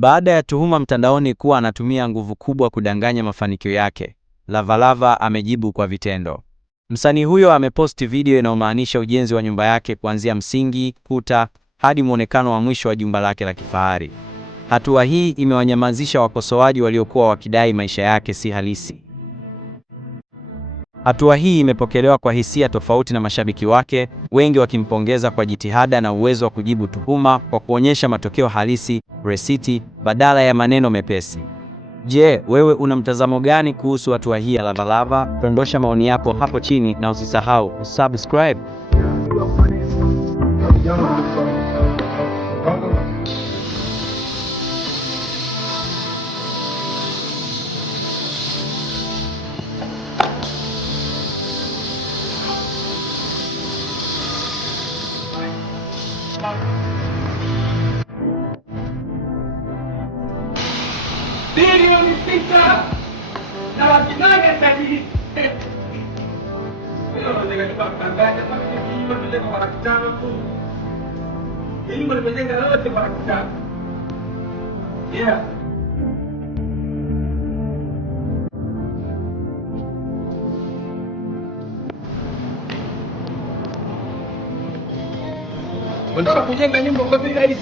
Baada ya tuhuma mtandaoni kuwa anatumia nguvu kubwa kudanganya mafanikio yake, Lavalava amejibu kwa vitendo. Msanii huyo ameposti video inayomaanisha ujenzi wa nyumba yake kuanzia msingi, kuta, hadi muonekano wa mwisho wa jumba lake la kifahari. Hatua hii imewanyamazisha wakosoaji waliokuwa wakidai maisha yake si halisi. Hatua hii imepokelewa kwa hisia tofauti na mashabiki wake, wengi wakimpongeza kwa jitihada na uwezo wa kujibu tuhuma kwa kuonyesha matokeo halisi, resiti, badala ya maneno mepesi. Je, wewe una mtazamo gani kuhusu hatua hii ya Lavalava? Dondosha maoni yako hapo chini na usisahau subscribe. Bilioni 6 na laki 8 sajili. Leo nataka nipatangaze kwa hiyo tunajenga kwa laki 5 tu. Hii nyumba tumejenga yote kwa laki 5. Yeah. Unataka kujenga nyumba kwa bei rahisi.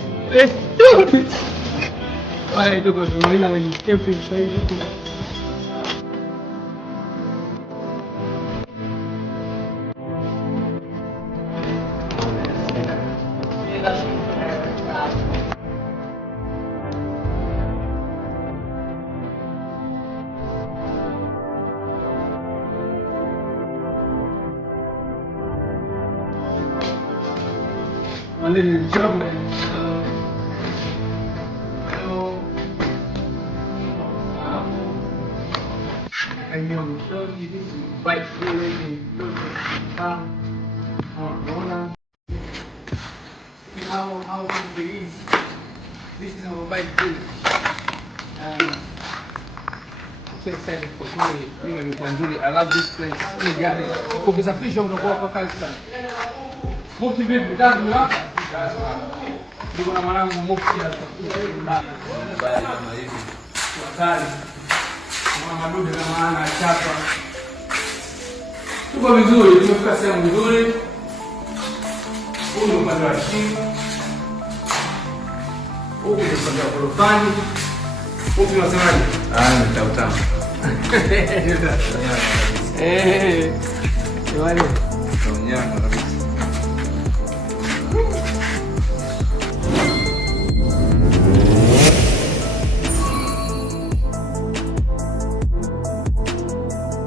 Wale ndio tunaona wenye step inside huko. Wale ni job. And you show you this bike really how big it is. This is our bike too. So excited for me. I love this place. You got it. Ukisafisha unakuwa kwa kazi sana. Mufti vipi? Kazi ni wapi? Ndio na mwanangu Mufti hapa. Kazi. Mama madude na maana chapa. Tuko vizuri, tumefika sehemu nzuri. Huu ni upande wa chini. Huku ni upande wa korofani. Huku unasemaje? Ni tautamu. Wale. Mnyama kabisa.